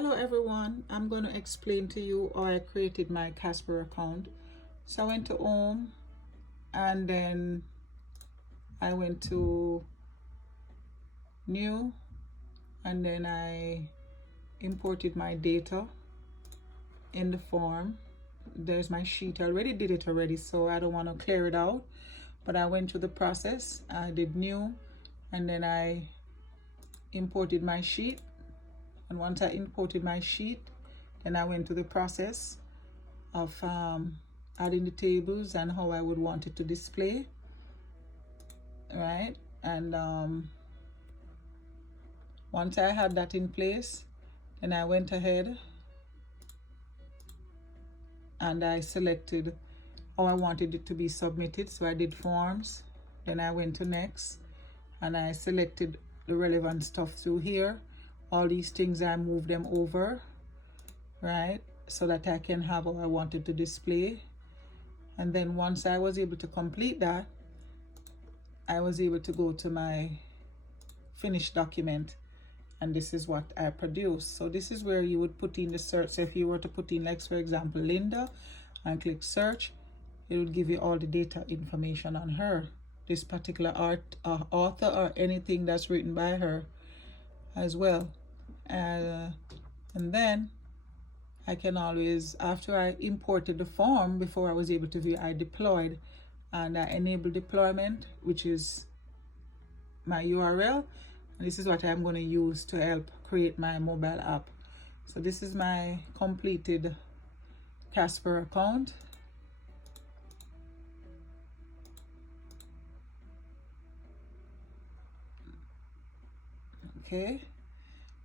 Hello everyone, I'm going to explain to you how I created my Casper account. So I went to home and then I went to new and then I imported my data in the form. There's my sheet. I already did it already, so I don't want to clear it out, but I went through the process. I did new and then I imported my sheet, and once I imported my sheet, then I went to the process of adding the tables and how I would want it to display, right? And once I had that in place, then I went ahead and I selected how I wanted it to be submitted. So I did forms, then I went to next and I selected the relevant stuff through here. All these things, I moved them over, right, so that I can have how I wanted to display. And then once I was able to complete that, I was able to go to my finished document, and this is what I produced. So this is where you would put in the search. So if you were to put in, like, for example, Linda, and click search, it would give you all the data information on her, this particular author, or anything that's written by her as well. And then I can always, after I imported the form, before I was able to view, I deployed, and I enabled deployment, which is my URL. And this is what I'm going to use to help create my mobile app. So this is my completed Casper account. Okay,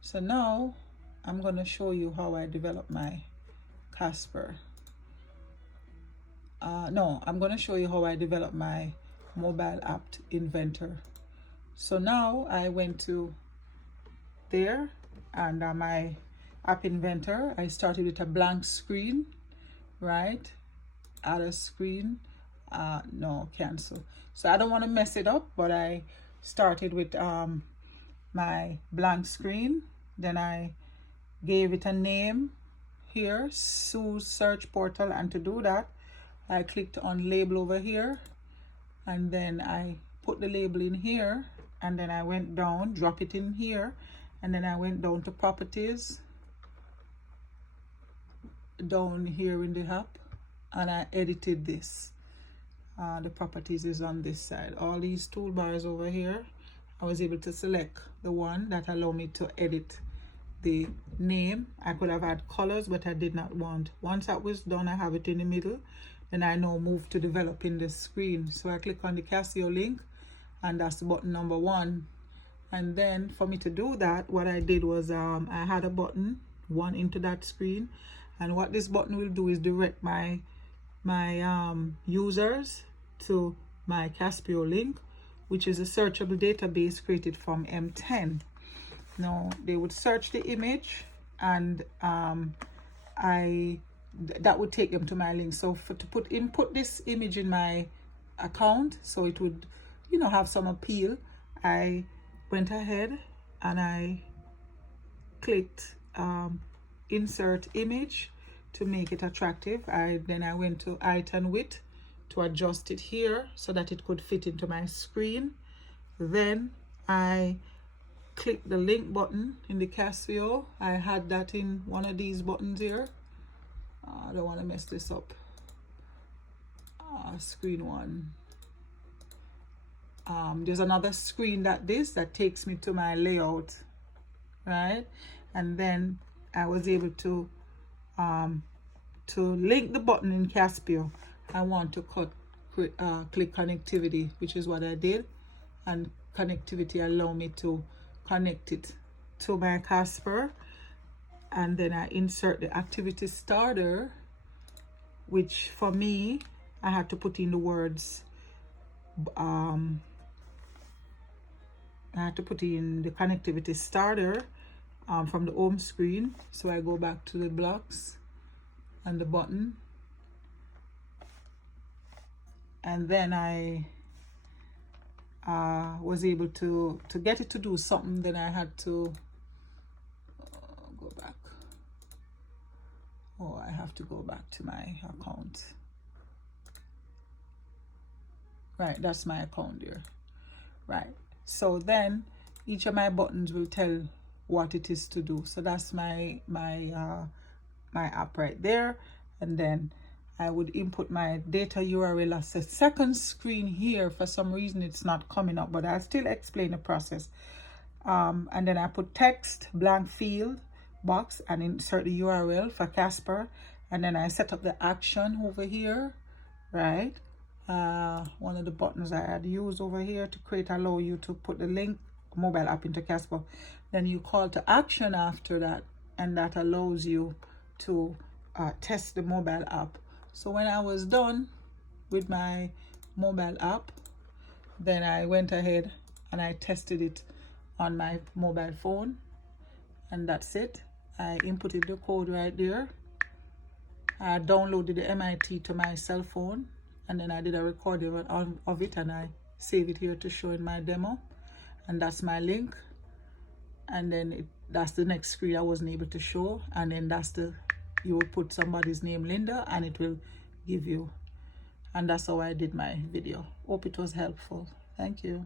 so now I'm going to show you how I develop my Casper. No, I'm going to show you how I develop my mobile app inventor. So now I went to there, and my app inventor, I started with a blank screen, right? Add a screen, no, cancel. So I don't want to mess it up, but I started with my blank screen. Then I gave it a name here, Sue's search portal, and to do that I clicked on label over here, and then I put the label in here, and then I went down, drop it in here, and then I went down to properties down here in the app, and I edited this. The properties is on this side. All these toolbars over here, I was able to select the one that allowed me to edit the name. I could have had colors, but I did not want. Once that was done, I have it in the middle. Then I now move to developing the screen. So I click on the Casio link, and that's button number 1. And then for me to do that, what I did was I had a button, one into that screen, and what this button will do is direct my users to my Caspio link, which is a searchable database created from M10. Now they would search the image, and that would take them to my link. So to input this image in my account, so it would, you know, have some appeal, I went ahead and I clicked insert image to make it attractive. Then I went to height and width to adjust it here so that it could fit into my screen. Then I click the link button in the Casio. I had that in one of these buttons here. I don't want to mess this up. Screen 1. There's another screen that takes me to my layout, right? And then I was able to link the button in Caspio. I want to click connectivity, which is what I did, and connectivity allow me to connect it to my Casper. And then I insert the activity starter, which for me, I had to put in the words, I had to put in the connectivity starter from the home screen. So I go back to the blocks and the button, and then I was able to get it to do something. Then I had to go back. have to go back to my account. Right, that's my account there. Right, so then each of my buttons will tell what it is to do. So that's my app right there. And then I would input my data URL as a second screen here. For some reason it's not coming up, but I'll still explain the process. And then I put text, blank field box, and insert the URL for Casper. And then I set up the action over here, right? One of the buttons I had used over here to create allow you to put the link mobile app into Casper. Then you call to action after that, and that allows you to test the mobile app. So when I was done with my mobile app, then I went ahead and I tested it on my mobile phone, and that's it. I inputted the code right there. I downloaded the MIT to my cell phone, and then I did a recording of it, and I save it here to show in my demo. And that's my link. And then that's the next screen I wasn't able to show. And then you will put somebody's name, Linda, and it will give you. And that's how I did my video. Hope it was helpful. Thank you.